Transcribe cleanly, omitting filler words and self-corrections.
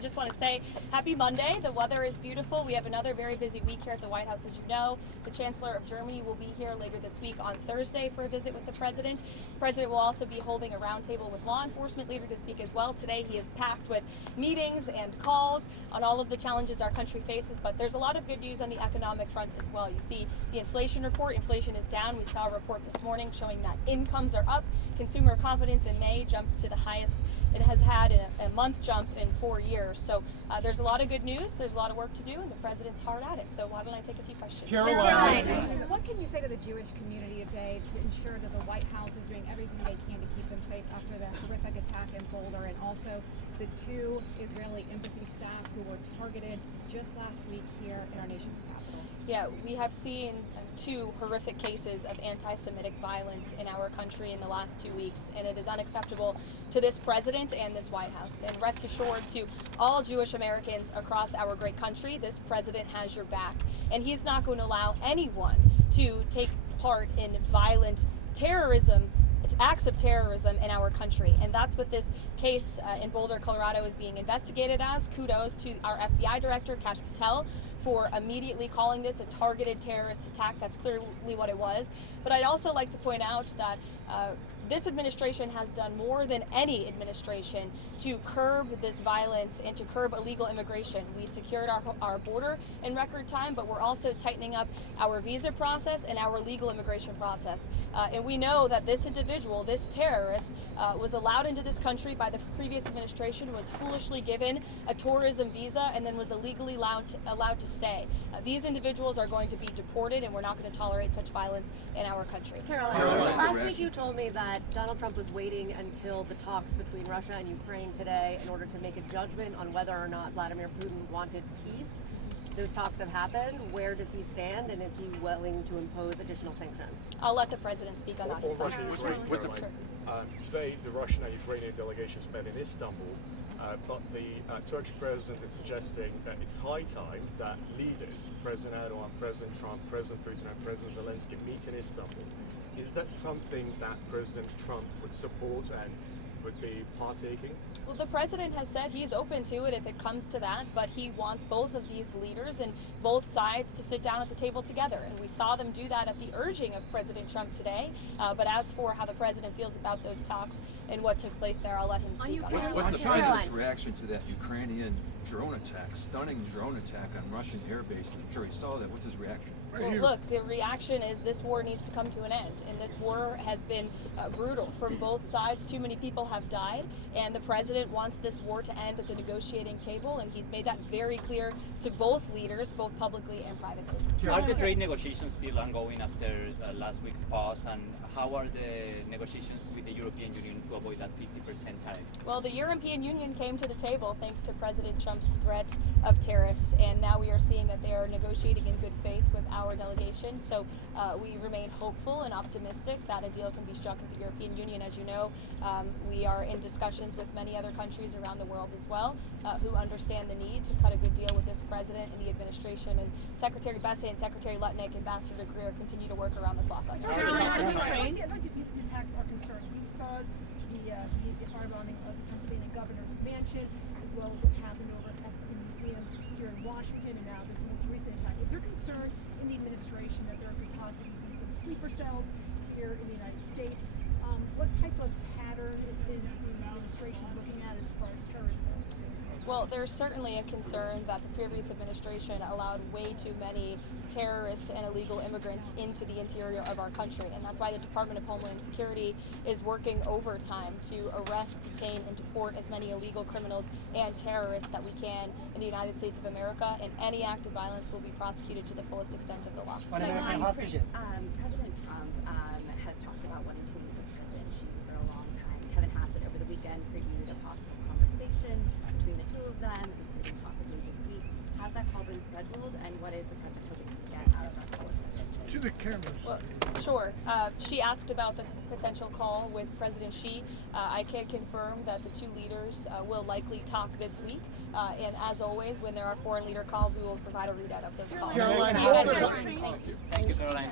I just want to say happy Monday. The weather is beautiful. We have another very busy week here at the White House, as you know. The Chancellor of Germany will be here later this week on Thursday for a visit with the President. The President will also be holding a roundtable with law enforcement later this week as well. Today he is packed with meetings and calls on all of the challenges our country faces, but there's a lot of good news on the economic front as well. You see the inflation report. Inflation is down. We saw a report this morning showing that incomes are up. Consumer confidence in May jumped to the highest it has had in a month jump in 4 years. So there's a lot of good news. There's a lot of work to do, and the President's hard at it. So why don't I take a few questions? Karoline, what can you say to the Jewish community today to ensure that the White House is doing everything they can to keep them safe after the horrific attack in Boulder, and also the 2 Israeli embassy staff who were targeted just last week here in our nation's capital? Yeah, we have seen 2 horrific cases of anti-Semitic violence in our country in the last 2 weeks, and it is unacceptable to this President and this White House. And rest assured, to all Jewish Americans across our great country, this President has your back, and he's not going to allow anyone to take part in violent terrorism. It's acts of terrorism in our country, and that's what this case in Boulder, Colorado is being investigated as. Kudos to our FBI Director, Kash Patel, for immediately calling this a targeted terrorist attack. That's clearly what it was. But I'd also like to point out that this administration has done more than any administration to curb this violence and to curb illegal immigration. We secured our border in record time, but we're also tightening up our visa process and our legal immigration process. And we know that this individual, this terrorist, was allowed into this country by the previous administration, was foolishly given a tourism visa, and then was illegally allowed to stay. These individuals are going to be deported, and we're not going to tolerate such violence in our country. Karoline, last week you told me that Donald Trump was waiting until the talks between Russia and Ukraine today in order to make a judgment on whether or not Vladimir Putin wanted peace. Those talks have happened. Where does he stand, and is he willing to impose additional sanctions? I'll let the President speak on that. Today, the Russian and Ukrainian delegations met in Istanbul, but the Turkish president is suggesting that it's high time that leaders, President Erdogan, President Trump, President Putin, and President Zelensky meet in Istanbul. Is that something that President Trump would support and would be partaking? Well, the President has said he's open to it if it comes to that, but he wants both of these leaders and both sides to sit down at the table together. And we saw them do that at the urging of President Trump today. But as for how the President feels about those talks and what took place there, I'll let him speak on that. What's the President's reaction to that Ukrainian drone attack, stunning drone attack on Russian air bases? I'm sure he saw that. What's his reaction? Well, look, the reaction is this war needs to come to an end, and this war has been brutal from both sides. Too many people have died, and the President wants this war to end at the negotiating table, and he's made that very clear to both leaders, both publicly and privately. Are the trade negotiations still ongoing after last week's pause, and how are the negotiations with the European Union to avoid that 50% tariff? Well, the European Union came to the table thanks to President Trump's threat of tariffs, and now we are seeing that they are negotiating in good faith with our delegation. So we remain hopeful and optimistic that a deal can be struck with the European Union. As you know, we are in discussions with many other countries around the world as well who understand the need to cut a good deal with this President and the administration. And Secretary Bessent, Secretary Lutnick, Ambassador Greer continue to work around the clock on this. These attacks are concerning. We saw the firebombing of the Pennsylvania governor's mansion, as well as what happened over at the museum here in Washington, and now this most recent attack. Is there concern in the administration that there could possibly be some sleeper cells here in the United States? What type of pattern is the administration looking at as far as terrorist cells? Well, there's certainly a concern that the previous administration allowed way too many terrorists and illegal immigrants into the interior of our country, and that's why the Department of Homeland Security is working overtime to arrest, detain, and deport as many illegal criminals and terrorists that we can in the United States of America, and any act of violence will be prosecuted to the fullest extent of the law. On American hostages. President Trump has talked about wanting to meet with President Xi for a long time. Kevin Hassett over the weekend previewed a possible conversation between the 2 of them, including possibly this week. Has that call been scheduled, and what is the President hoping to get out of that call with President Xi? To the cameras. Well, sure. She asked about the potential call with President Xi. I can confirm that the 2 leaders will likely talk this week. And as always, when there are foreign leader calls, we will provide a readout of those calls. Karoline, Thank you. Thank you, Karoline.